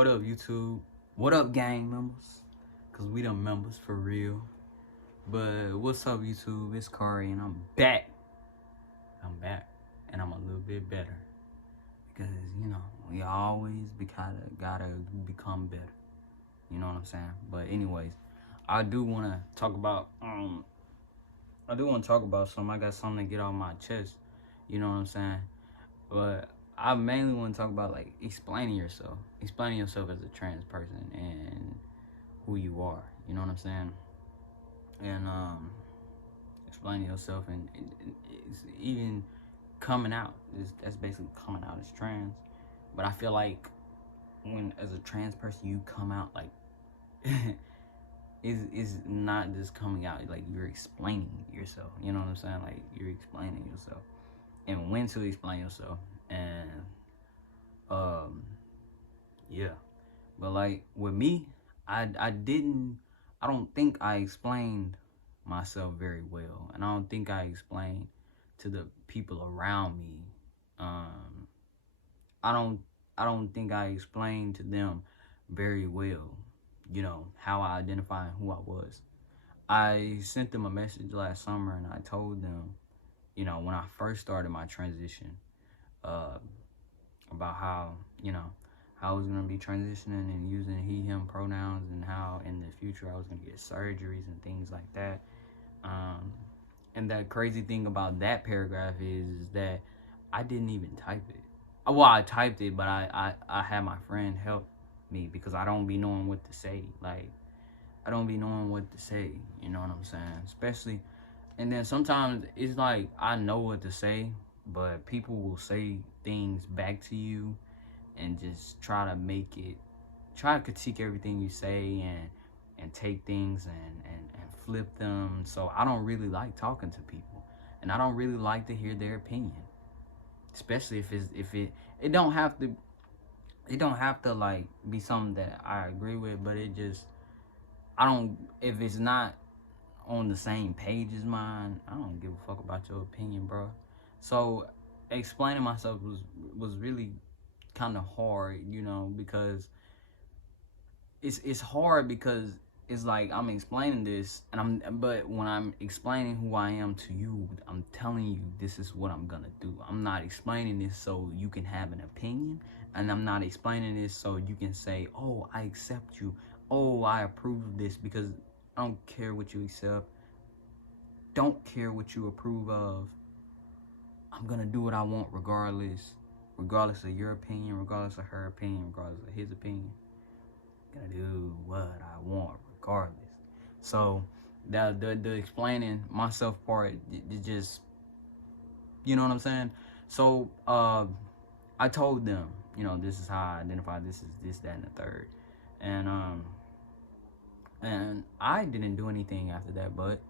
What up, YouTube? What up, gang members? Cause we them members for real. But what's up, YouTube? It's Kari, and I'm back. And I'm a little bit better because we always gotta become better. You know what I'm saying? But anyways, I do want to talk about something. I got something to get off my chest. You know what I'm saying? But I mainly want to talk about like explaining yourself as a trans person and who you are. You know what I'm saying? And explaining yourself and it's even coming out. That's basically coming out as trans. But I feel like when as a trans person you come out like is not just coming out, like you're explaining yourself. You know what I'm saying? Like you're explaining yourself and when to explain yourself. And yeah, but like with me, I don't think I explained myself very well, and I don't think I explained to the people around me. um I don't I don't think I explained to them very well, how I identify and who I was. I sent them a message last summer and I told them, when I first started my transition, uh about how I was gonna be transitioning and using he him pronouns, and how in the future I was gonna get surgeries and things like that. And that crazy thing about that paragraph is that I didn't even type it. Well, I typed it, but I had my friend help me because I don't be knowing what to say. Like I don't be knowing what to say. You know what I'm saying? Especially, and then sometimes it's like I know what to say, but people will say things back to you and just try to critique everything you say and take things and flip them. So I don't really like talking to people, and I don't really like to hear their opinion, especially if it don't have to like be something that I agree with, but it just I don't if it's not on the same page as mine, I don't give a fuck about your opinion, bro. So explaining myself was really kind of hard, because it's hard because it's like I'm explaining this but when I'm explaining who I am to you, I'm telling you this is what I'm gonna do. I'm not explaining this so you can have an opinion, and I'm not explaining this so you can say, oh, I accept you, oh, I approve of this, because I don't care what you accept, don't care what you approve of. I'm gonna do what I want regardless of your opinion, regardless of her opinion, regardless of his opinion. I'm gonna do what I want regardless. So the explaining myself part, it just, you know what I'm saying? So I told them, this is how I identify, this is this, that, and the third. And I didn't do anything after that but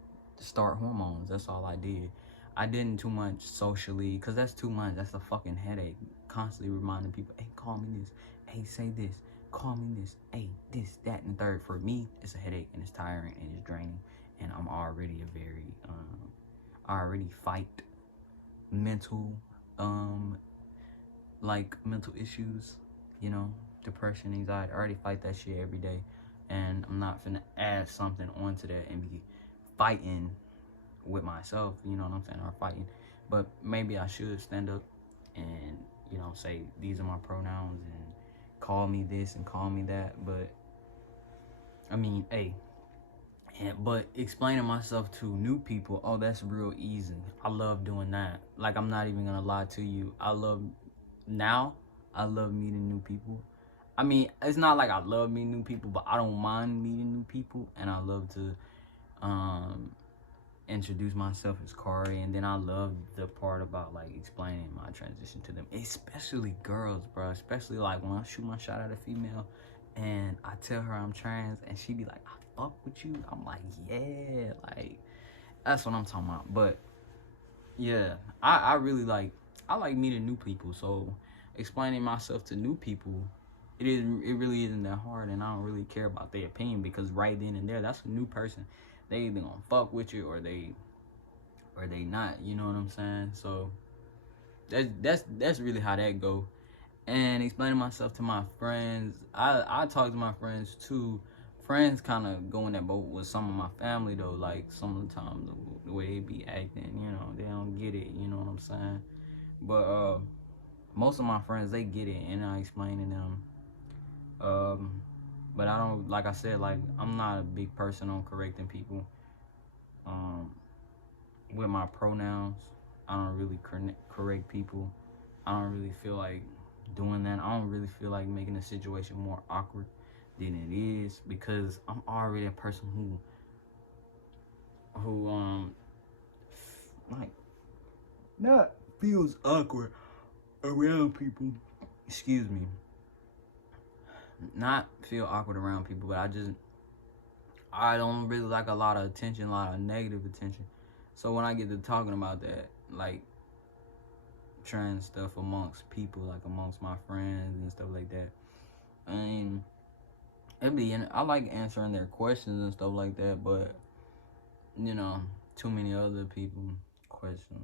start hormones. That's all I did. I didn't too much socially, because that's too much. That's a fucking headache. Constantly reminding people, hey, call me this. Hey, say this. Call me this. Hey, this, that, and third. For me, it's a headache, and it's tiring, and it's draining. And I'm already I already fight mental, mental issues, depression, anxiety. I already fight that shit every day. And I'm not finna add something onto that and be fighting with myself, you know what I'm saying, or fighting. But maybe I should stand up and, say these are my pronouns and call me this and call me that. But I mean, hey, but explaining myself to new people, oh, that's real easy. I love doing that. Like, I'm not even gonna lie to you. I love meeting new people. I mean, it's not like I love meeting new people, but I don't mind meeting new people, and I love to introduce myself as Kari. And then I love the part about like explaining my transition to them, especially girls, bro. Especially like when I shoot my shot at a female and I tell her I'm trans and she be like, I fuck with you. I'm like, yeah, like that's what I'm talking about. But yeah, I really like meeting new people. So explaining myself to new people, it really isn't that hard, and I don't really care about their opinion, because right then and there, that's a new person. They either gonna fuck with you or they not. You know what I'm saying? So that's really how that go. and explaining myself to my friends. I talk to my friends too. Friends kind of go in that boat with some of my family though. Like some of the time the way they be acting, they don't get it. You know what I'm saying? But most of my friends they get it, and I explain to them. But I don't, like I said, like I'm not a big person on correcting people. Um, with my pronouns, I don't really correct people. I don't really feel like doing that. I don't really feel like making the situation more awkward than it is, because I'm already a person who like not feels awkward around people. Excuse me. Not feel awkward around people, but I don't really like a lot of attention, a lot of negative attention. So when I get to talking about that, like trans stuff amongst people, like amongst my friends and stuff like that, I mean, I like answering their questions and stuff like that, but too many other people question.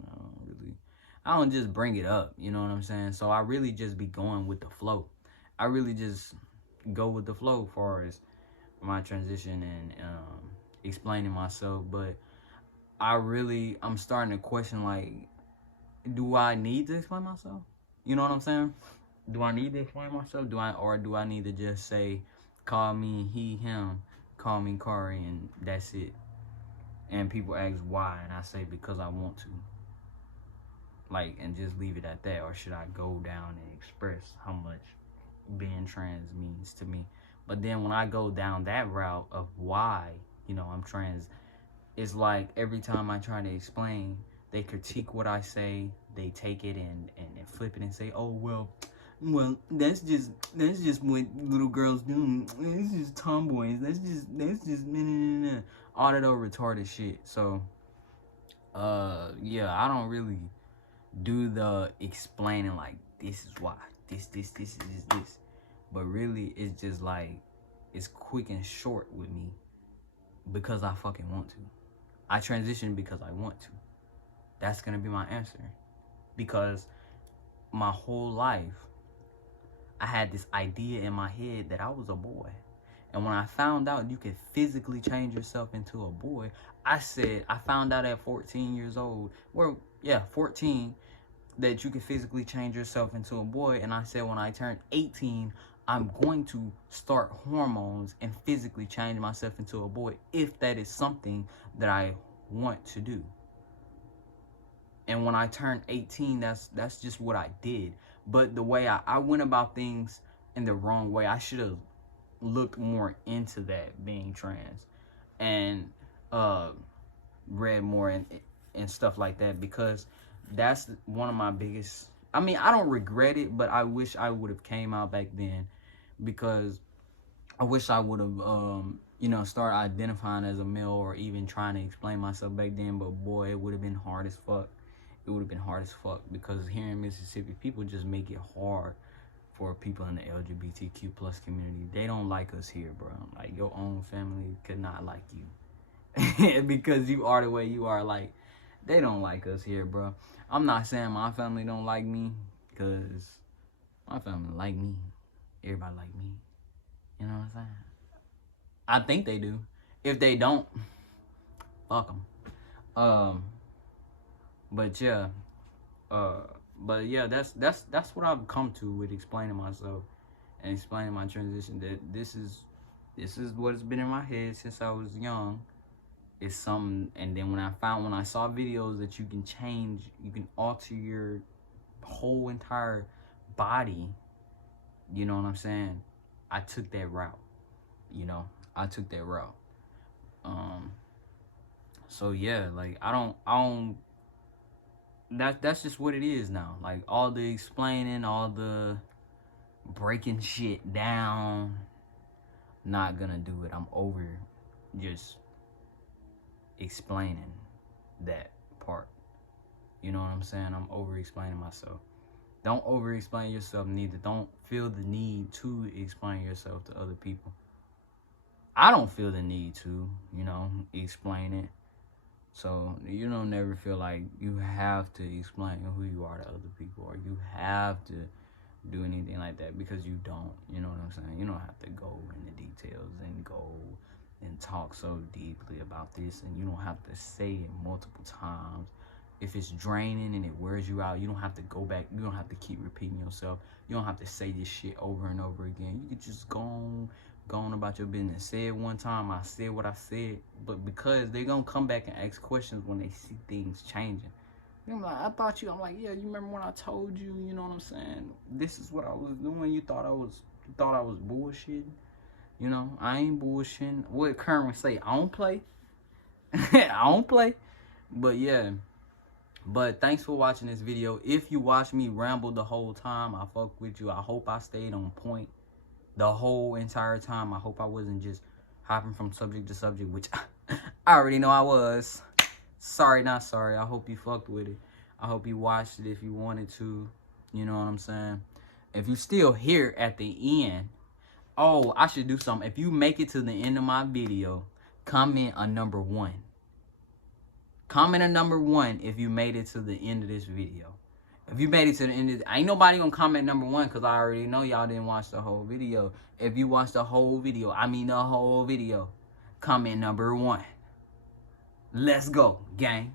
I don't just bring it up. You know what I'm saying? So I really just be going with the flow. I really just go with the flow as far as my transition and explaining myself. But I'm starting to question, like, do I need to explain myself? You know what I'm saying? Do I need to explain myself? Do I need to just say, call me he, him, call me Kari, and that's it? And people ask why, and I say because I want to. Like, and just leave it at that, or should I go down and express how much being trans means to me? But then when I go down that route of why, I'm trans, it's like every time I try to explain, they critique what I say, they take it and flip it and say, oh, well, that's just what little girls do. It's just tomboys. That's just all that old retarded shit. So, yeah, I don't really do the explaining like this is why this is this, but really it's just like it's quick and short with me because I fucking want to. I transition because I want to. That's gonna be my answer, because my whole life I had this idea in my head that I was a boy. And when I found out you could physically change yourself into a boy, I found out at 14 years old, 14, that you can physically change yourself into a boy. And I said, when I turn 18, I'm going to start hormones and physically change myself into a boy, if that is something that I want to do. And when I turned 18, that's just what I did. But the way I went about things in the wrong way. I should have looked more into that, being trans, and read more and stuff like that, because that's one of my biggest, I mean, I don't regret it, but I wish I would have came out back then, because I wish I would have start identifying as a male, or even trying to explain myself back then. But boy, it would have been hard as fuck. It would have been hard as fuck, because here in Mississippi, people just make it hard for people in the LGBTQ plus community. They don't like us here, bro. Like, your own family could not like you because you are the way you are. Like, they don't like us here, bro. I'm not saying my family don't like me, because my family like me. Everybody like me. You know what I'm saying? I think they do. If they don't, fuck them. But yeah, that's what I've come to with explaining myself and explaining my transition. That this is what's been in my head since I was young. It's something, and then when I saw videos that you can alter your whole entire body. You know what I'm saying? I took that route. So yeah, like I don't. That's just what it is now. Like, all the explaining, all the breaking shit down, not gonna do it. I'm over just explaining that part. You know what I'm saying? I'm over explaining myself. Don't over explain yourself neither. Don't feel the need to explain yourself to other people. I don't feel the need to, explain it. So you don't never feel like you have to explain who you are to other people, or you have to do anything like that, because you don't. You know what I'm saying? You don't have to go into details and go and talk so deeply about this, and you don't have to say it multiple times. If it's draining and it wears you out, you don't have to go back. You don't have to keep repeating yourself. You don't have to say this shit over and over again. You can just go on about your business. Say it one time, I said what I said, but because they're gonna come back and ask questions when they see things changing. I'm like, I'm like, yeah, you remember when I told you, you know what I'm saying? This is what I was doing. You thought I was bullshitting. You know, I ain't bullshitting. What Kermit say? I don't play. I don't play. But yeah. But thanks for watching this video. If you watch me ramble the whole time, I fuck with you. I hope I stayed on point the whole entire time. I hope I wasn't just hopping from subject to subject, which I already know I was. Sorry, not sorry. I hope you fucked with it. I hope you watched it if you wanted to. You know what I'm saying? If you still here at the end, oh, I should do something. If you make it to the end of my video, comment a number 1. Comment a number 1 if you made it to the end of this video. If you made it to the end of ain't nobody gonna comment number 1, because I already know y'all didn't watch the whole video. If you watched the whole video, comment number 1. Let's go, gang.